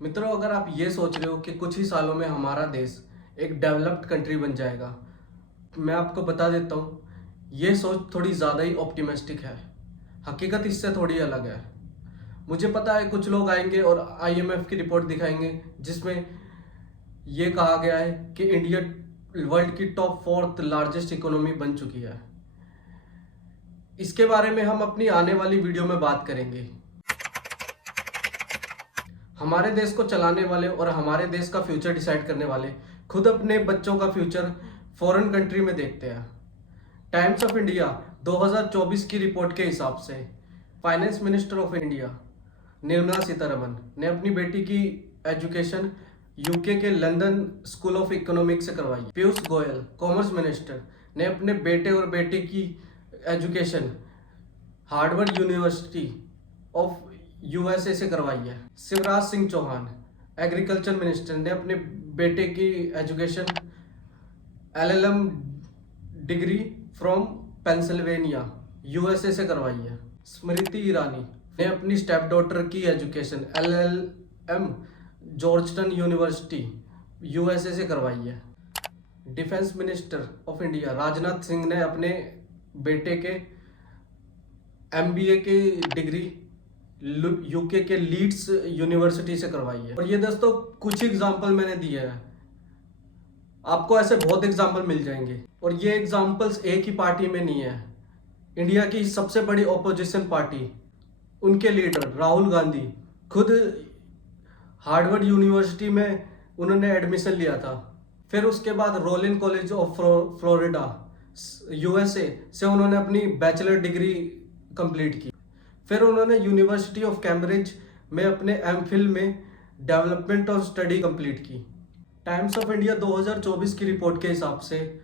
मित्रों, अगर आप ये सोच रहे हो कि कुछ ही सालों में हमारा देश एक डेवलप्ड कंट्री बन जाएगा, मैं आपको बता देता हूँ, ये सोच थोड़ी ज़्यादा ही ऑप्टिमिस्टिक है। हकीकत इससे थोड़ी अलग है। मुझे पता है कुछ लोग आएंगे और आईएमएफ की रिपोर्ट दिखाएंगे जिसमें ये कहा गया है कि इंडिया वर्ल्ड की टॉप 4th लार्जेस्ट इकोनॉमी बन चुकी है। इसके बारे में हम अपनी आने वाली वीडियो में बात करेंगे। हमारे देश को चलाने वाले और हमारे देश का फ्यूचर डिसाइड करने वाले खुद अपने बच्चों का फ्यूचर फॉरेन कंट्री में देखते हैं। टाइम्स ऑफ इंडिया 2024 की रिपोर्ट के हिसाब से finance minister of India Nirmala Sitharaman ने अपनी बेटी की एजुकेशन यूके के लंदन स्कूल ऑफ इकोनॉमिक्स से करवाई। पीयूष गोयल कॉमर्स मिनिस्टर ने अपने बेटे और बेटी की education Harvard university of USA से करवाई है। शिवराज सिंह चौहान एग्रीकल्चर मिनिस्टर ने अपने बेटे की education LLM degree from Pennsylvania USA से करवाई है। स्मृति ईरानी ने अपनी स्टेप डॉटर की एजुकेशन एलएलएम जॉर्जटन यूनिवर्सिटी यूएसए से करवाई है। Defence minister of India Rajnath Singh ने अपने बेटे के एमबीए की डिग्री यूके के लीड्स यूनिवर्सिटी से करवाई है। और ये दोस्तों कुछ एग्जाम्पल मैंने दिए हैं, आपको ऐसे बहुत एग्जाम्पल मिल जाएंगे। और ये एग्जाम्पल्स एक ही पार्टी में नहीं है। इंडिया की सबसे बड़ी ऑपोजिशन पार्टी, उनके लीडर राहुल गांधी खुद हार्वर्ड यूनिवर्सिटी में उन्होंने एडमिशन लिया था। फिर उसके बाद रोलिन कॉलेज ऑफ फ्लोरिडा यूएसए से उन्होंने अपनी बैचलर डिग्री कंप्लीट की। फिर उन्होंने यूनिवर्सिटी ऑफ कैम्ब्रिज में अपने एमफिल में डेवलपमेंट ऑफ स्टडी कंप्लीट की। टाइम्स ऑफ इंडिया 2024 की रिपोर्ट के हिसाब से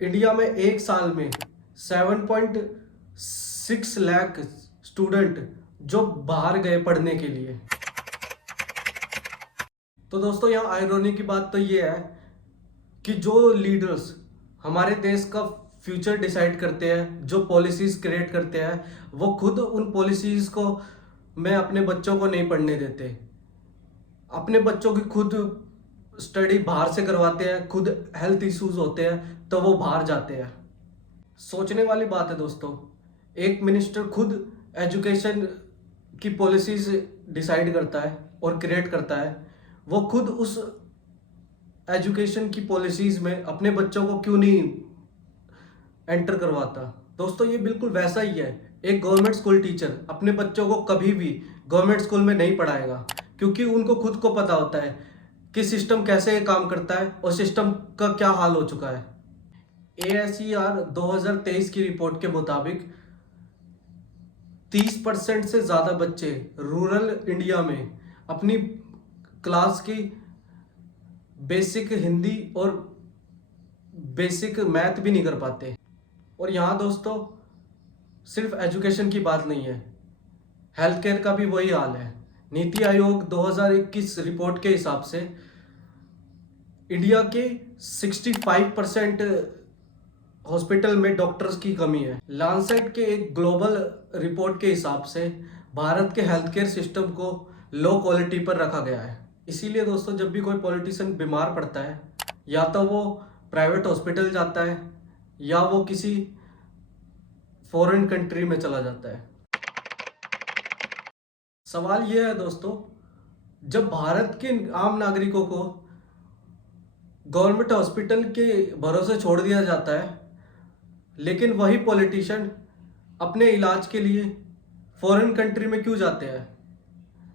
इंडिया में एक साल में 7.6 लाख स्टूडेंट जो बाहर गए पढ़ने के लिए। तो दोस्तों, यहाँ आयरनी की बात तो ये है कि जो लीडर्स हमारे देश का फ्यूचर डिसाइड करते हैं, जो पॉलिसीज क्रिएट करते हैं, वो खुद उन पॉलिसीज को मैं अपने बच्चों को नहीं पढ़ने देते। अपने बच्चों की खुद स्टडी बाहर से करवाते हैं, खुद हेल्थ इश्यूज होते हैं तो वो बाहर जाते हैं। सोचने वाली बात है दोस्तों, एक मिनिस्टर खुद एजुकेशन की पॉलिसीज डिसाइड करता है और क्रिएट करता है, वो खुद उस एजुकेशन की पॉलिसीज में अपने बच्चों को क्यों नहीं एंटर करवाता। दोस्तों, ये बिल्कुल वैसा ही है। एक गवर्नमेंट स्कूल टीचर अपने बच्चों को कभी भी गवर्नमेंट स्कूल में नहीं पढ़ाएगा, क्योंकि उनको खुद को पता होता है कि सिस्टम कैसे काम करता है और सिस्टम का क्या हाल हो चुका है। ASER 2023 की रिपोर्ट के मुताबिक 30% से ज़्यादा बच्चे रूरल इंडिया में अपनी क्लास की बेसिक हिंदी और बेसिक मैथ भी नहीं कर पाते। और यहाँ दोस्तों सिर्फ एजुकेशन की बात नहीं है, हेल्थ केयर का भी वही हाल है। नीति आयोग 2021 रिपोर्ट के हिसाब से इंडिया के 65% हॉस्पिटल में डॉक्टर्स की कमी है। लांसेट के एक ग्लोबल रिपोर्ट के हिसाब से भारत के हेल्थ केयर सिस्टम को लो क्वालिटी पर रखा गया है। इसीलिए दोस्तों, जब भी कोई पॉलिटिशियन बीमार पड़ता है, या तो वो प्राइवेट हॉस्पिटल जाता है या वो किसी फॉरेन कंट्री में चला जाता है। सवाल यह है दोस्तों, जब भारत के आम नागरिकों को गवर्नमेंट हॉस्पिटल के भरोसे छोड़ दिया जाता है, लेकिन वही पॉलिटिशियन अपने इलाज के लिए फॉरेन कंट्री में क्यों जाते हैं?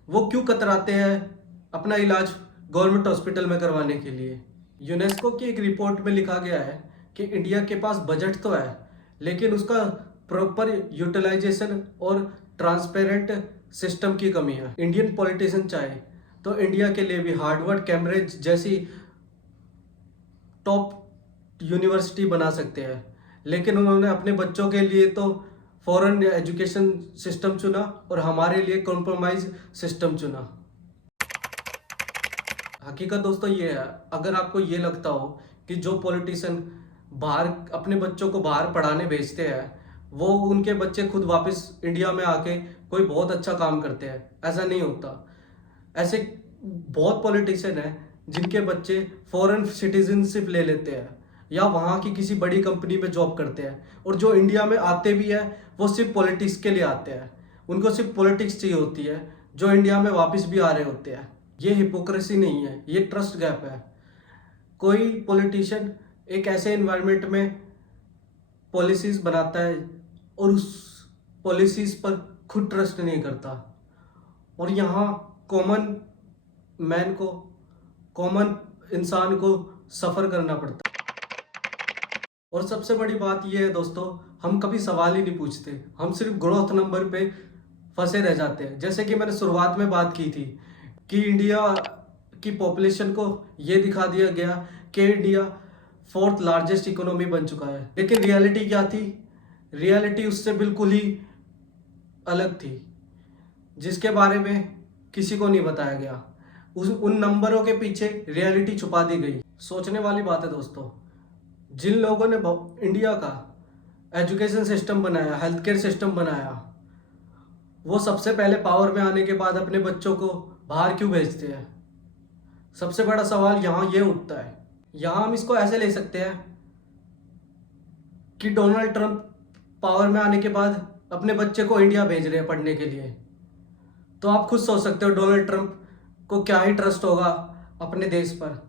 वो क्यों कतराते हैं अपना इलाज गवर्नमेंट हॉस्पिटल में करवाने के लिए? यूनेस्को की एक रिपोर्ट में लिखा गया है कि इंडिया के पास बजट तो है, लेकिन उसका प्रॉपर यूटिलाइजेशन और ट्रांसपेरेंट सिस्टम की कमी है। इंडियन पॉलिटिशियन चाहे तो इंडिया के लिए भी हार्वर्ड कैम्ब्रिज जैसी टॉप यूनिवर्सिटी बना सकते हैं, लेकिन उन्होंने अपने बच्चों के लिए तो फॉरेन एजुकेशन सिस्टम चुना और हमारे लिए कॉम्प्रोमाइज सिस्टम चुना। हकीकत दोस्तों ये है, अगर आपको ये लगता हो कि जो पॉलिटिशियन बाहर अपने बच्चों को बाहर पढ़ाने भेजते हैं, वो उनके बच्चे खुद वापस इंडिया में आके कोई बहुत अच्छा काम करते हैं, ऐसा नहीं होता। ऐसे बहुत पॉलिटिशियन है जिनके बच्चे फॉरेन सिटीजनशिप ले लेते हैं या वहाँ की किसी बड़ी कंपनी में जॉब करते हैं, और जो इंडिया में आते भी है वो सिर्फ पॉलिटिक्स के लिए आते हैं। उनको सिर्फ पॉलिटिक्स चाहिए होती है, जो इंडिया में वापस भी आ रहे होते हैं। ये हिपोक्रेसी नहीं है, ये ट्रस्ट गैप है। कोई पॉलिटिशियन एक ऐसे एनवायरनमेंट में पॉलिसीज बनाता है और उस पॉलिसीज पर खुद ट्रस्ट नहीं करता, और यहाँ कॉमन मैन को, कॉमन इंसान को सफ़र करना पड़ता है। और सबसे बड़ी बात यह है दोस्तों, हम कभी सवाल ही नहीं पूछते, हम सिर्फ ग्रोथ नंबर पे फंसे रह जाते हैं। जैसे कि मैंने शुरुआत में बात की थी कि इंडिया की पॉपुलेशन को ये दिखा दिया गया कि इंडिया 4th लार्जेस्ट इकोनॉमी बन चुका है, लेकिन रियलिटी क्या थी? रियलिटी उससे बिल्कुल ही अलग थी, जिसके बारे में किसी को नहीं बताया गया। उन नंबरों के पीछे रियलिटी छुपा दी गई। सोचने वाली बात है दोस्तों, जिन लोगों ने इंडिया का एजुकेशन सिस्टम बनाया, हेल्थ केयर सिस्टम बनाया, वो सबसे पहले पावर में आने के बाद अपने बच्चों को बाहर क्यों भेजते हैं? सबसे बड़ा सवाल यहाँ ये उठता है। यहाँ हम इसको ऐसे ले सकते हैं कि डोनाल्ड ट्रंप पावर में आने के बाद अपने बच्चे को इंडिया भेज रहे हैं पढ़ने के लिए, तो आप खुद सोच सकते हो डोनाल्ड ट्रंप को क्या ही ट्रस्ट होगा अपने देश पर।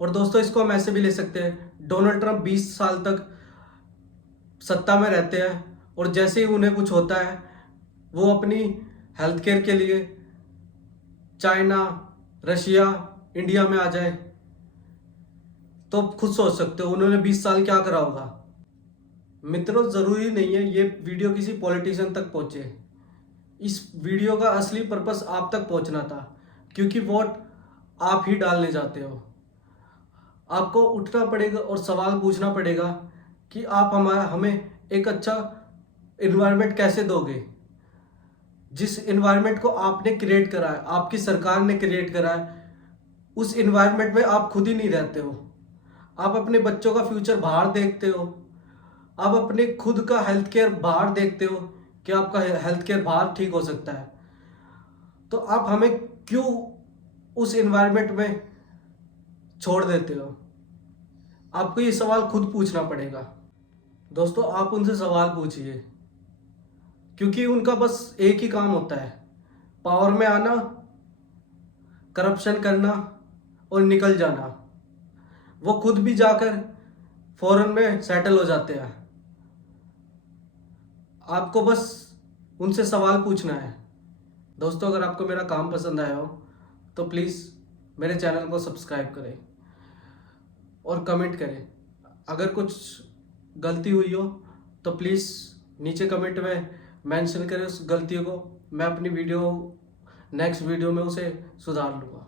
और दोस्तों, इसको हम ऐसे भी ले सकते हैं, डोनाल्ड ट्रंप 20 साल तक सत्ता में रहते हैं और जैसे ही उन्हें कुछ होता है वो अपनी हेल्थ केयर के लिए चाइना, रशिया, इंडिया में आ जाए, तो खुद सोच सकते हो उन्होंने 20 साल क्या करा होगा। मित्रों, ज़रूरी नहीं है ये वीडियो किसी पॉलिटिशियन तक पहुँचे। इस वीडियो का असली पर्पस आप तक पहुँचना था, क्योंकि वोट आप ही डालने जाते हो। आपको उठना पड़ेगा और सवाल पूछना पड़ेगा कि आप हमें एक अच्छा इन्वायरमेंट कैसे दोगे। जिस इन्वायरमेंट को आपने क्रिएट करा है, आपकी सरकार ने क्रिएट करा है, उस इन्वायरमेंट में आप खुद ही नहीं रहते हो। आप अपने बच्चों का फ्यूचर बाहर देखते हो, आप अपने खुद का हेल्थ केयर बाहर देखते हो कि आपका हेल्थ केयर बाहर ठीक हो सकता है, तो आप हमें क्यों उस इन्वायरमेंट में छोड़ देते हो? आपको ये सवाल खुद पूछना पड़ेगा। दोस्तों, आप उनसे सवाल पूछिए, क्योंकि उनका बस एक ही काम होता है, पावर में आना, करप्शन करना और निकल जाना। वो खुद भी जाकर फॉरेन में सेटल हो जाते हैं। आपको बस उनसे सवाल पूछना है। दोस्तों, अगर आपको मेरा काम पसंद आया हो तो प्लीज़ मेरे चैनल को सब्सक्राइब करें और कमेंट करें। अगर कुछ गलती हुई हो तो प्लीज़ नीचे कमेंट में मेंशन करें उस गलती को। मैं अपनी नेक्स्ट वीडियो में उसे सुधार लूँगा।